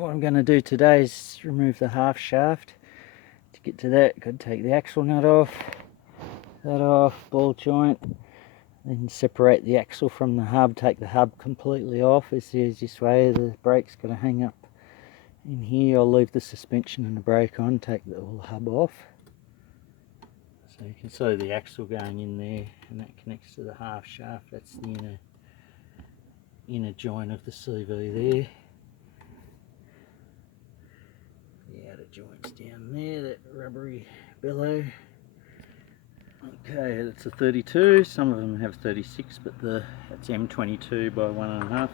what I'm going to do today is remove the half shaft. To get to that, got to take the axle nut off, that off, ball joint, then separate the axle from the hub, take the hub completely off. It's the easiest way. The brake's got to hang up in here. I'll leave the suspension and the brake on, take the hub off. So you can see the axle going in there, and that connects to the half shaft. That's the inner joint of the CV there. The outer joint's down there, that rubbery bellow. Okay, that's a 32. Some of them have 36, but that's M22 by 1.5.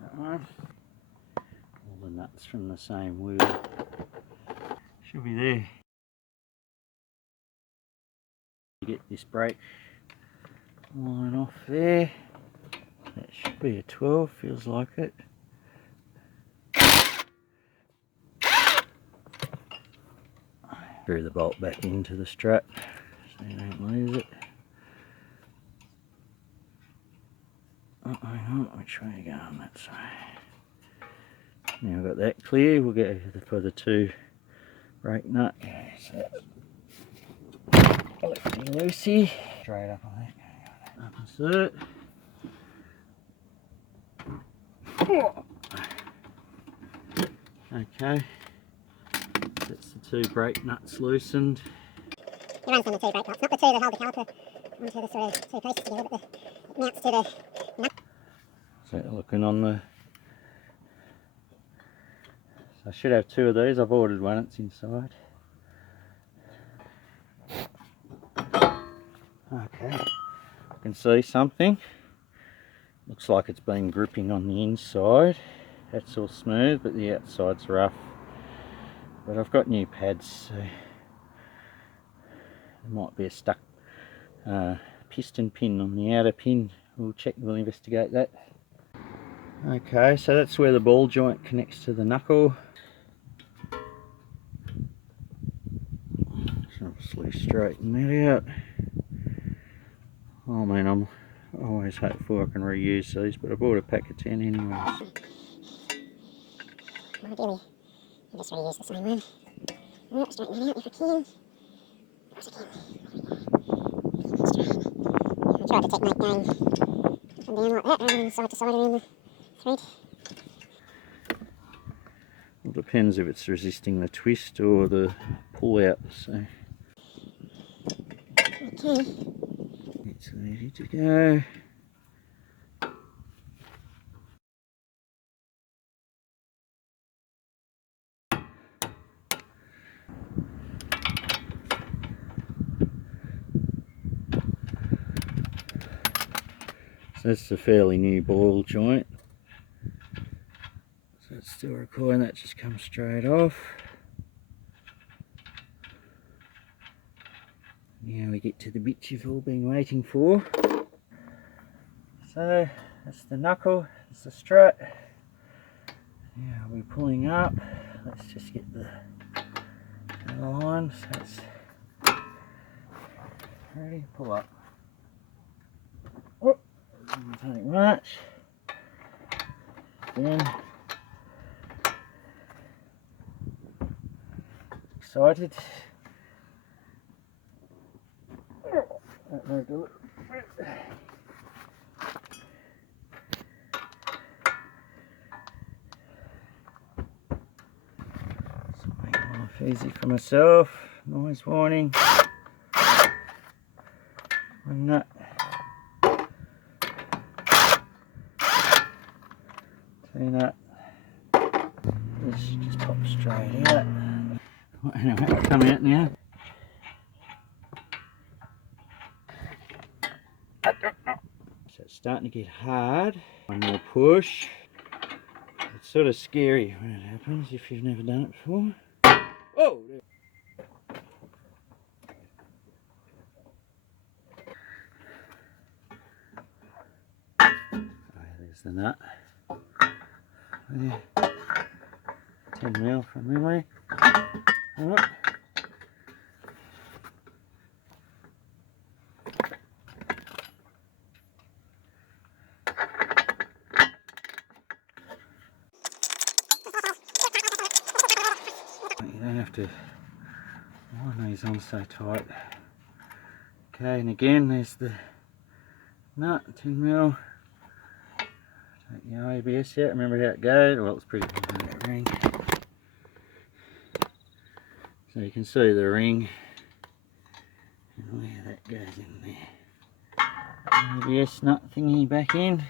That one. All the nuts from the same wheel. Should be there. You get this brake line off there. That should be a 12, feels like it. Screw the bolt back into the strut so you don't lose it. Oh, hang on, which way are you going? That side. Now I've got that clear, we'll go for the 2 brake nut. So lefty loosey. Straight up on that. Up insert. Okay, that's the 2 brake nuts loosened. It runs on the 2 brake nuts, not the 2 that hold the caliper onto the sort of 2 pieces together, but it mounts to the nut. So looking on the... So I should have 2 of these. I've ordered one, it's inside. Okay, I can see something. Looks like it's been gripping on the inside. That's all smooth, but the outside's rough. But I've got new pads, so there might be a stuck piston pin on the outer pin. We'll investigate that. Okay, so that's where the ball joint connects to the knuckle. Obviously straighten that out. I mean, I'm always hopeful I can reuse these, but I bought a pack of 10 anyways. Well, ideally, I just reuse the same one. Right, straighten that out if I can. Of course I can. I'll try the technique going up and down like that rather than side to side around the thread. It depends if it's resisting the twist or the pull out. So Okay. it's ready to go. So that's a fairly new ball joint. So it's still recording, that just comes straight off. Now we get to the bit you've all been waiting for. So that's the knuckle, that's the strut. Now we're pulling up. Let's just get the line. So it's ready, pull up. Oh, doesn't take much. Then excited. That moved a little bit. So make life easy for myself. Noise warning. One nut. 2 nut. This just pops straight out. Anyway, it'll come out now. So it's starting to get hard. One more push. It's sort of scary when it happens if you've never done it before. Oh! There's the nut. There. 10mm from memory. Oh. Why are these on so tight? Okay, and again there's the nut, 10mm. Take the ABS out, remember how it goes? Well, it's pretty good on that ring. So you can see the ring and where that goes in there. ABS nut thingy back in.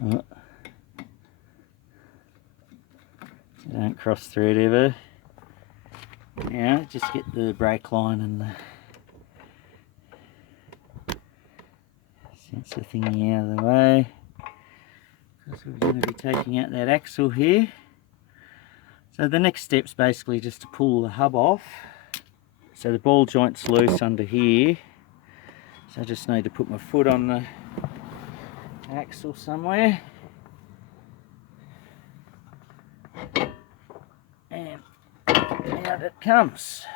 Oh. So don't cross through it ever. Now just get the brake line and the sensor thingy out of the way, because we're going to be taking out that axle here. So the next step's basically just to pull the hub off. So the ball joint's loose under here, so I just need to put my foot on the axle somewhere, and out it comes.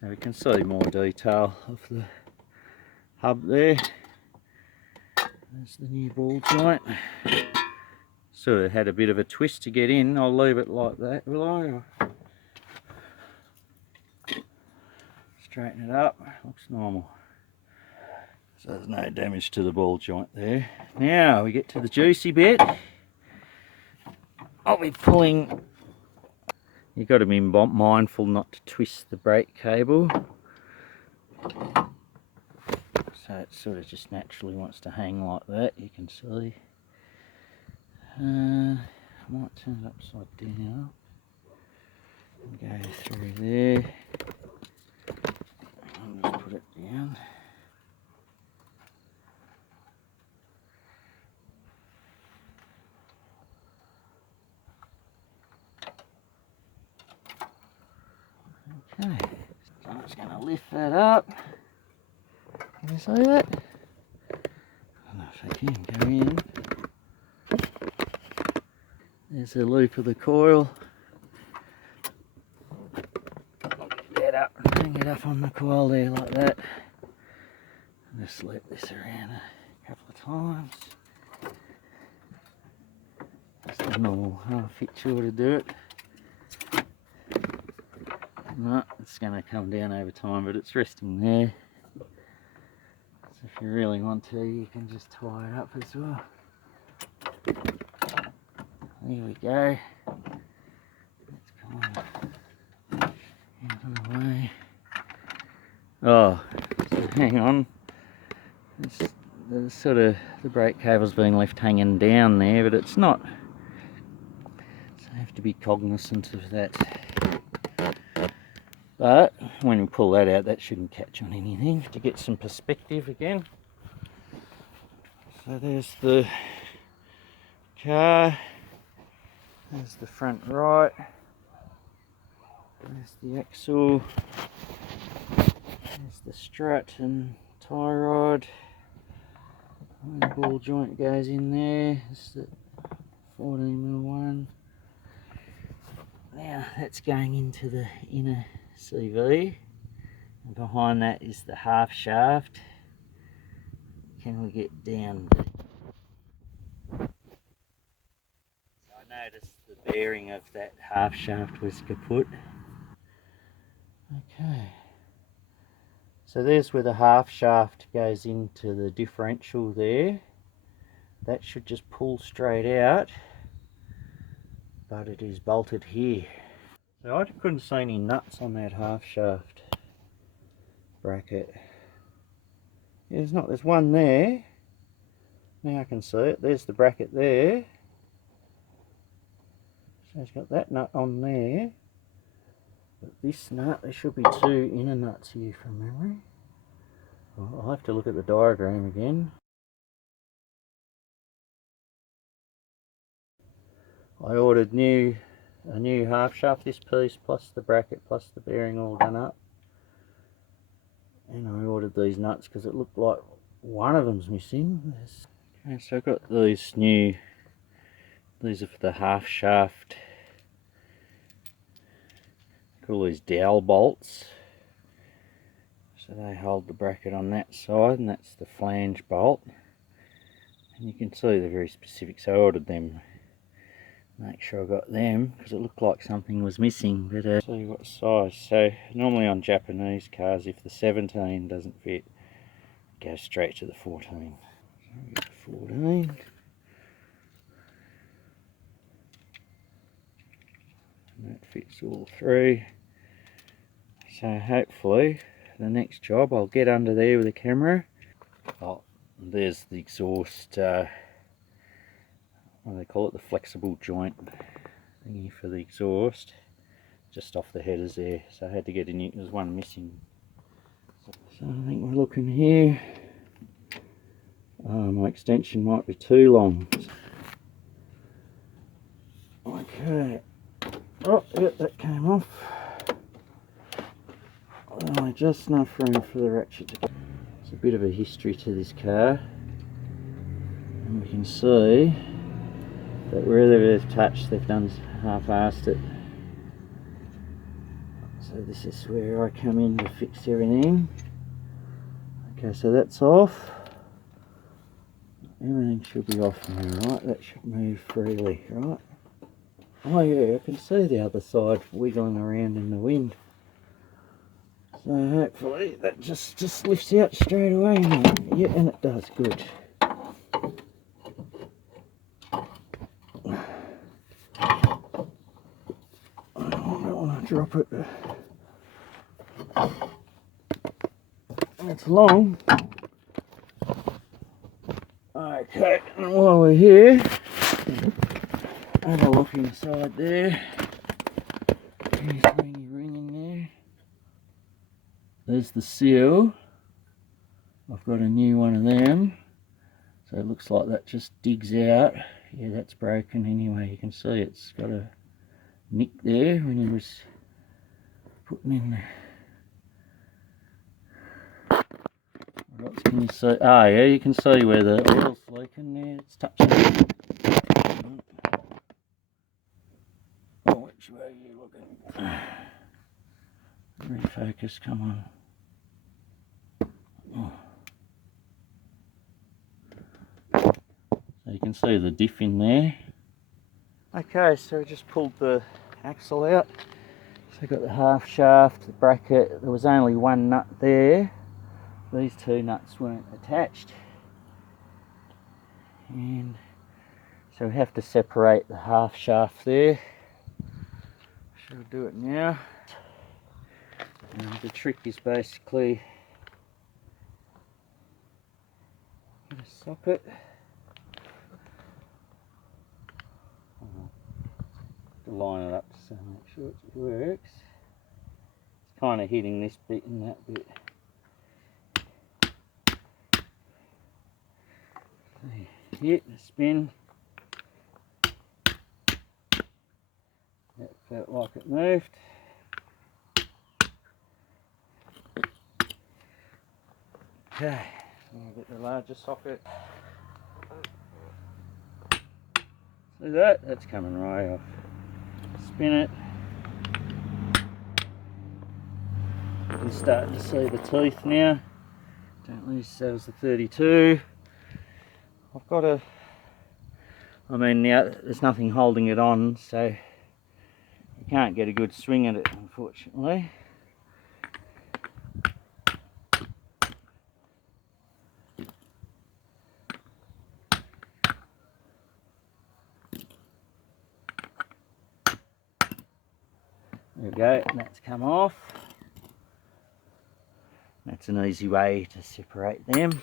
So we can see more detail of the hub there. There's the new ball joint. Sort of had a bit of a twist to get in. I'll leave it like that, will I? Straighten it up, looks normal. So there's no damage to the ball joint there. Now we get to the juicy bit. I'll be pulling. You've got to be mindful not to twist the brake cable. So it sort of just naturally wants to hang like that, you can see. I might turn it upside down and go through there. I'll just put it down. Okay, so I'm just going to lift that up. Can you see that? I don't know if I can go in. There's the loop of the coil. I'll get that up and hang it up on the coil there like that. And just slip this around a couple of times. Just a normal half hitch ought to do it. No, it's going to come down over time, but it's resting there. So if you really want to, you can just tie it up as well. There we go. Let's come on out of the way. Oh, so hang on. The brake cable's being left hanging down there, but it's not. So I have to be cognizant of that. But when you pull that out, that shouldn't catch on anything. To get some perspective again. So there's the car. There's the front right. There's the axle. There's the strut and tie rod. And the ball joint goes in there. It's the 14mm one. Now that's going into the inner CV, and behind that is the half shaft. Can we get down? So I noticed the bearing of that half shaft was kaput. Okay, so there's where the half shaft goes into the differential there. That should just pull straight out, but it is bolted here. So I couldn't see any nuts on that half shaft bracket. Yeah, there's one there. Now I can see it. There's the bracket there. So it's got that nut on there. But this nut, there should be two inner nuts here from memory. Well, I'll have to look at the diagram again. I ordered a new half shaft, this piece plus the bracket plus the bearing all done up. And I ordered these nuts because it looked like one of them's missing. Okay, so I've got these are for the half shaft call these dowel bolts. So they hold the bracket on that side, and that's the flange bolt. And you can see they're very specific, so I ordered them. Make sure I got them, because it looked like something was missing. But see what size. So normally on Japanese cars, if the 17 doesn't fit, go straight to the 14. So we get the 14. And that fits all three. So hopefully the next job I'll get under there with the camera. Oh, there's the exhaust, what do they call it, the flexible joint thingy for the exhaust, just off the headers there. So I had to get a new, there's one missing. So I think we're looking here. My extension might be too long. Okay. Oh, yeah, that came off. Only just enough room for the ratchet to go. There's a bit of a history to this car. And we can see that wherever they've touched, they've done half-assed it. So this is where I come in to fix everything. Okay, so that's off. Everything should be off now, right? That should move freely, right? Oh yeah, I can see the other side wiggling around in the wind. So hopefully that just lifts out straight away now. Yeah, and it does, good. I don't want to drop it. It's long. Okay, and while we're here, have a look inside there. There's a ring in there. There's the seal. I've got a new one of them. So it looks like that just digs out. Yeah, that's broken anyway. You can see it's got a nick there when he was putting in the... What else can you see? Ah, yeah, you can see where the oil's leaking there. It's touching. Oh, which way are you looking? Refocus, come on. Oh. So you can see the diff in there. Okay, so we just pulled the axle out. So I got the half shaft, the bracket. There was only one nut there. These two nuts weren't attached. And so we have to separate the half shaft there. Shall we do it now? And the trick is basically get a socket. To line it up so make sure it works. It's kind of hitting this bit and that bit. Hit, spin. That felt like it moved. Okay, I'll get the larger socket. See that? That's coming right off. Spin it. You can start to see the teeth now. Don't lose those the 32. I've got a, I mean now there's nothing holding it on, so you can't get a good swing at it unfortunately. There we go, that's come off. That's an easy way to separate them.